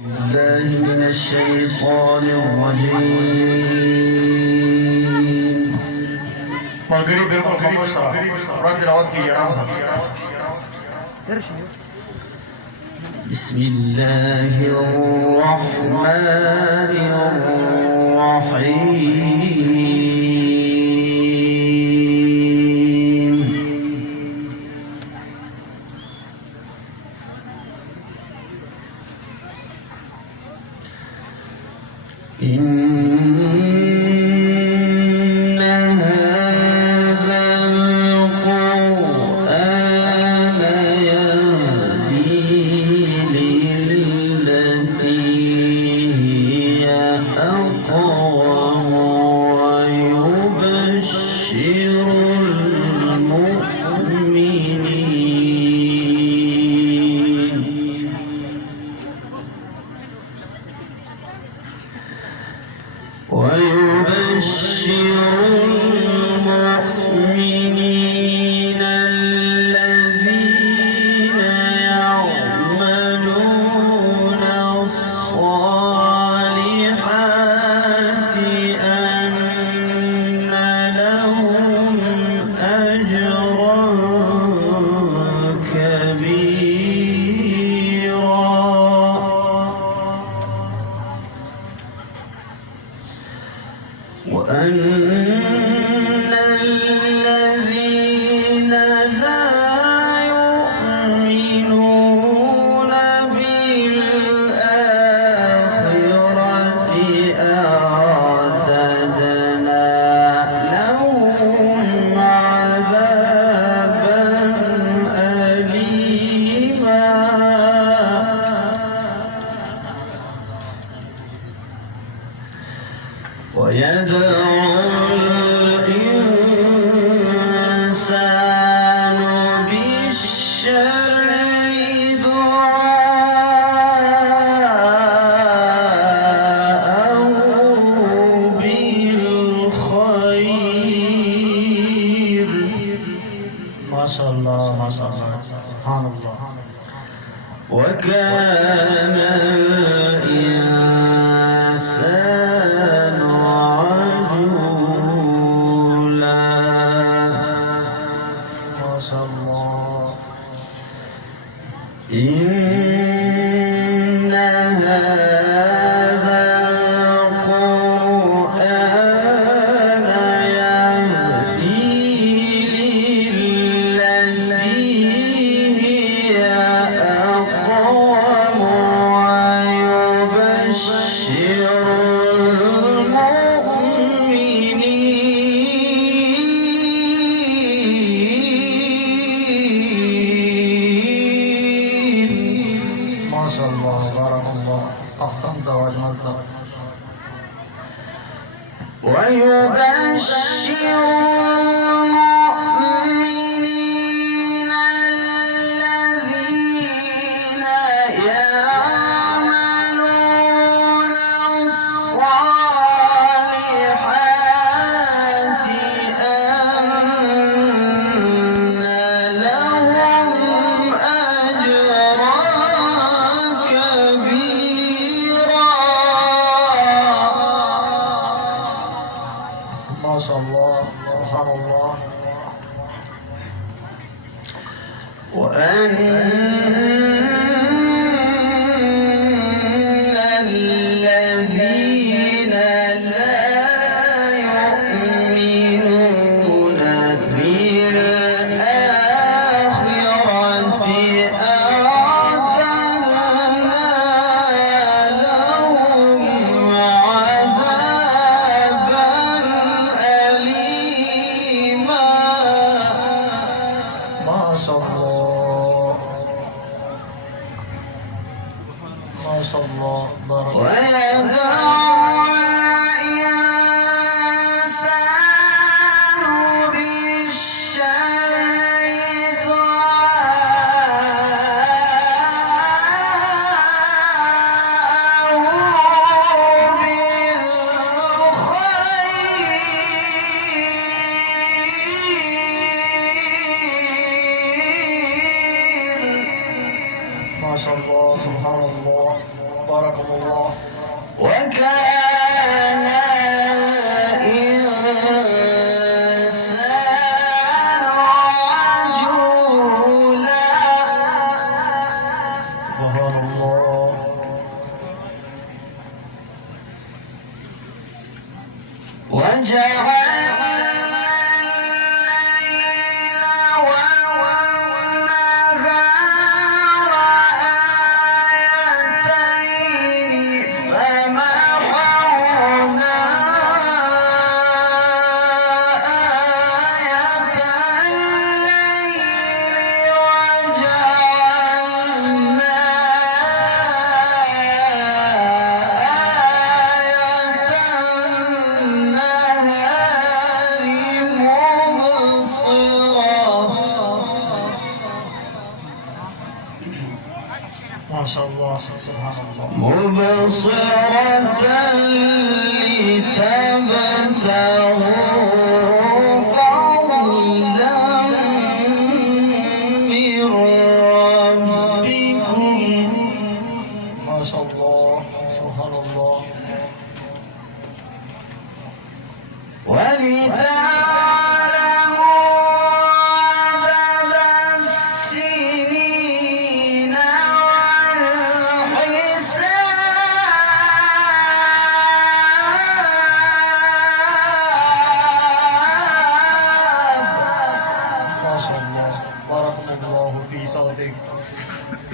بالله من الشيطان الرجيم. والقريب بالكل خمس رد العوض كي يرمزها. بسم الله الرحمن الرحيم. إن هذا القرآن يهدي للتي هي أقوم ويبشر المؤمنين الذين يعملون الصالحات أن لهم أجرا كبيرا وأن الذين لا يؤمنون بالآخرة أعتدنا لهم عذابا أليما ويدعو الإنسان بالشر دعاءه بالخير. ما شاء الله ما شاء الله سبحان الله. وكان الإنسان عجولا. ما شاء الله. إن هذا القرآن يهدي للتي هي أقوم ويبشر المؤمنين. ما شاء الله بارك الله أحسنت وأجملت. ويبشر المؤمنين الذين يعملون الصالحات أن لهم أجرا كبيرا. ما شاء الله سبحان الله. وأن الذين لا يؤمنون بالآخرة أعتدنا لهم عذابا أليما. ما شاء الله ما شاء الله بارك الله. ويدعو الإنسان بالشر دعاءه بالخير. ما شاء الله سبحان الله باركم الله. وكان الإنسان عجولا. سبحان الله. وجعلنا ما شاء الله. سبحان الله. مبصرة لتبتغوا فضلا من ربكم. ما شاء الله. سبحان الله. ولتعلموا عدد السنين والحساب. ما شاء الله. بارك الله في صوتك.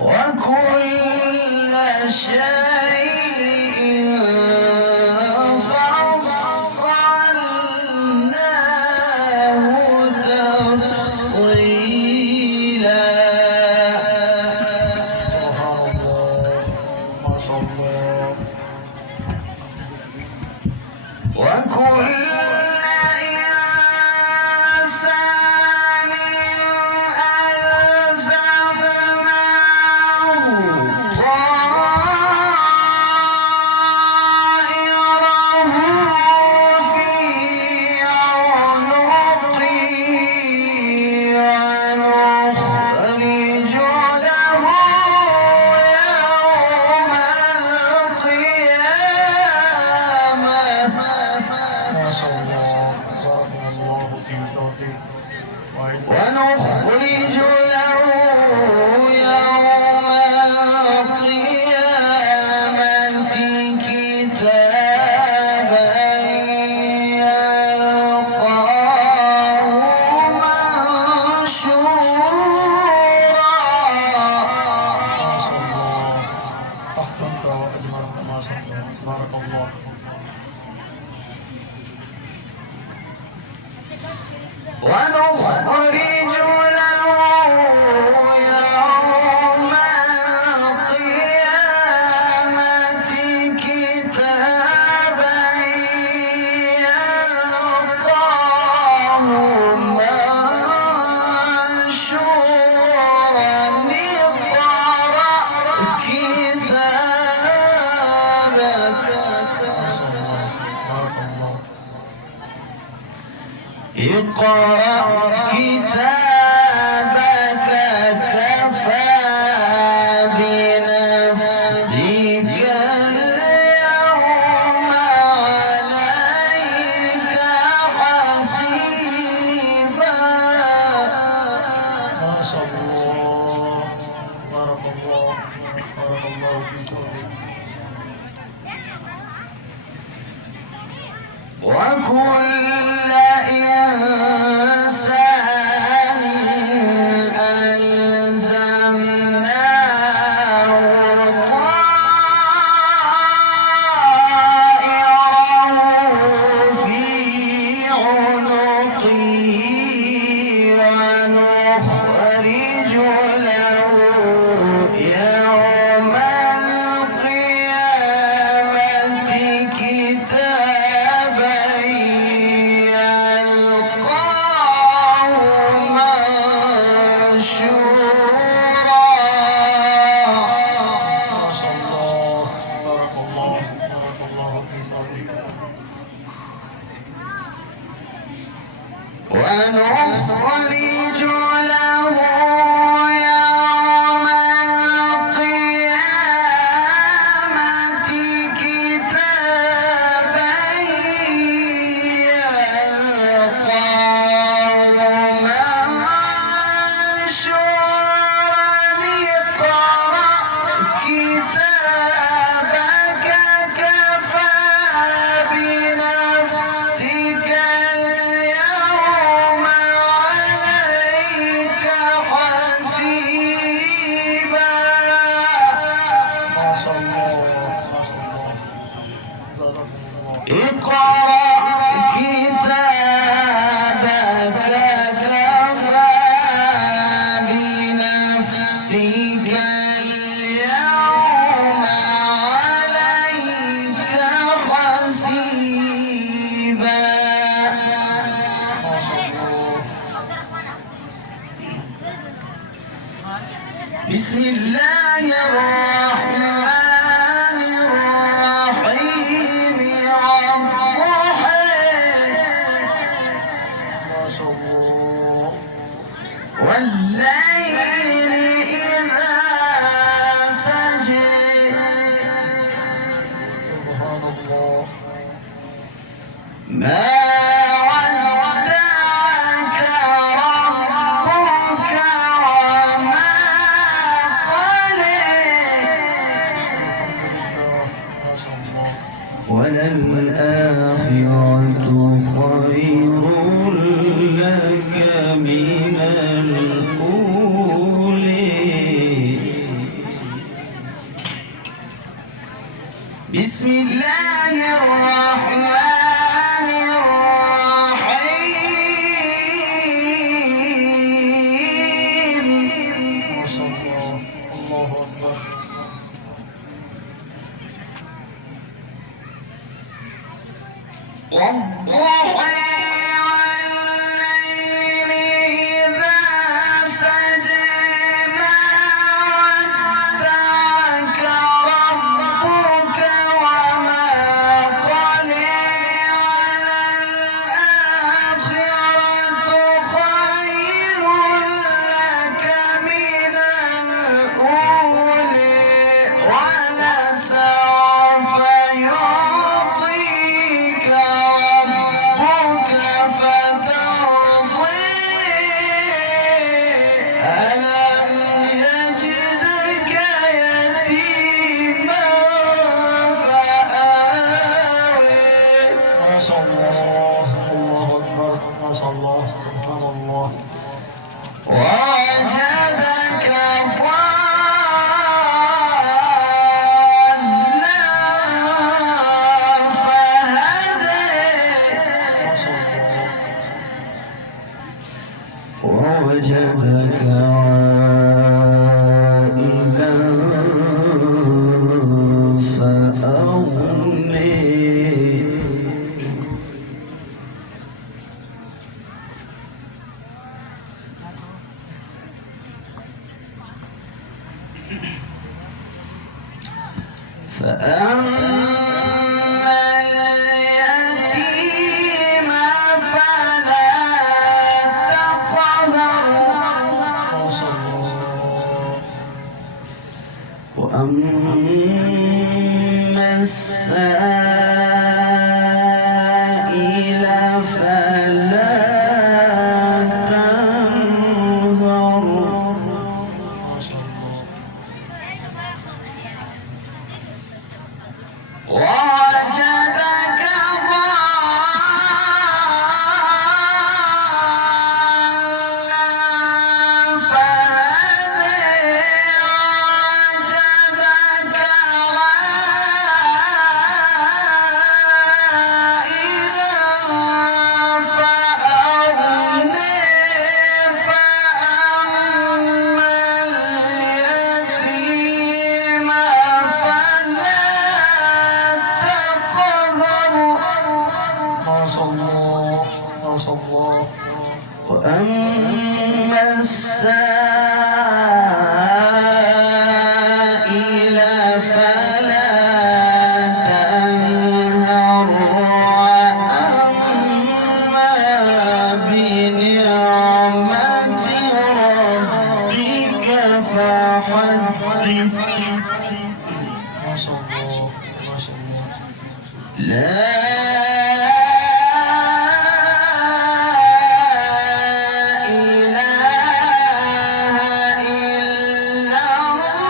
وكل شيء فصلناه تفصيلا. سبحان الله. ما شاء الله. وكل إنسان ألزمناه طائره في عنقه ونخرج له يوم القيامة. ما شاء الله. بارك الله في صوتك. ونخرج له يوم القيامة كتابا يلقاه منشورا. ما شاء الله. أحسنت وأجملت. ما شاء الله. بارك الله. ونخرج له يوم القيامة كتابا يلقاه منشورا. اقرأ كتابك. بارك الله. اقرأ كتابك كفى بنفسك اليوم عليك حسيبا. ما شاء الله. بارك الله. بارك الله في صوتك. وكل إنسان ألزمناه طائره في عنقه ونخرج له يوم القيامة كتابا اقرأ كتابك كفى بنفسك اليوم عليك حسيبا. بسم الله الرحمن الرحيم. والليل إذا سجى. ما ودعك ربك وما قلى. وللآخرة خير لك من الأولى. بسم الله الرحمن الرحيم. ما شاء الله. الله أكبر. والضحى والليل إذا سجى. ما ودعك ربك وما قلى. وللآخرة خير لك من الأولى. ولسوف يعطيك ربك فترضى. ألم يجدك يتيما فآوى. ما شاء الله. الله أكبر. ما شاء الله. سبحان الله. ووجدك ضالا فهدى. ووجدك عائلا فأغنى. فأما اليتيم فلا تقهر. ما شاء الله. وأما السائل فلا تنهر. ما شاء الله. ووجدك ضالا فهدى. ووجدك عائلا فأغنى. فأما اليتيم فلا تقهر. ما شاء الله. ما شاء الله. وأما السائل فلا تنهر. وأما بنعمة ربك فحدث. ما شاء الله. ما شاء الله. لا إله إلا الله.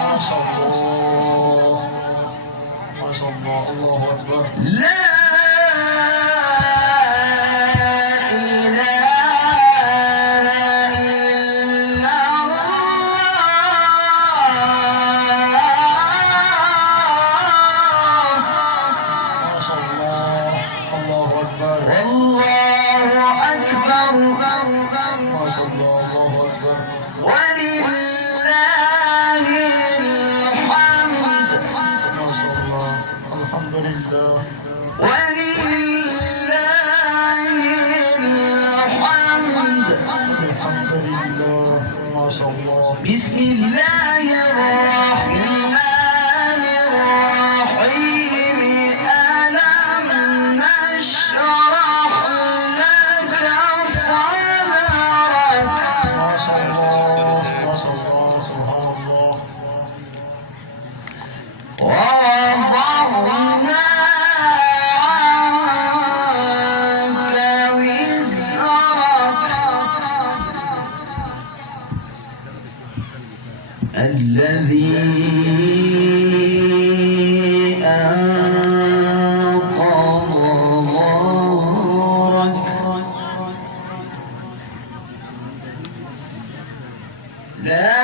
ما شاء الله. ما شاء الله. الله أكبر. لا الحمد لله ما شاء الله. بسم الله الرحمن الرحيم ألم نشرح لك صدرك ما شاء الله ما شاء الله سبحان الله. ووضعنا عنك وزرك الذي أنقض ظهرك لا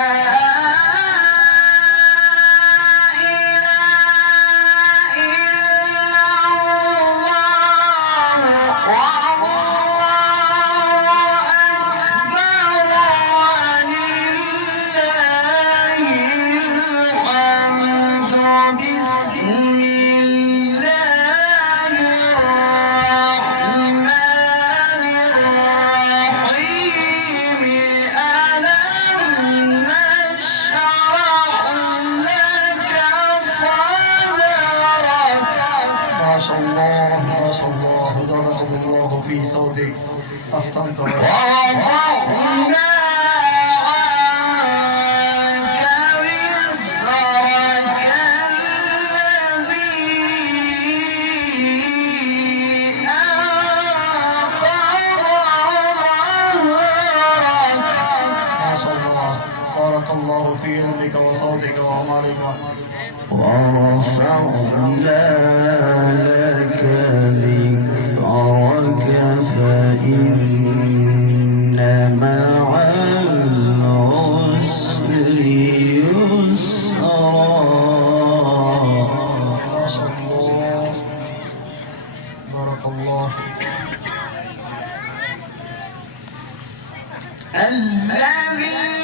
ما شاء الله ما شاء الله زادكم الله في صوتك. أحسنت. ووضعنا عنك وزرك الذي أنقض ظهرك ما شاء الله بارك الله في علمك وصوتك وأعمالك. ورفعنا لك ذكرك فإن مع العسر يسرا ما شاء الله بارك الله. الذي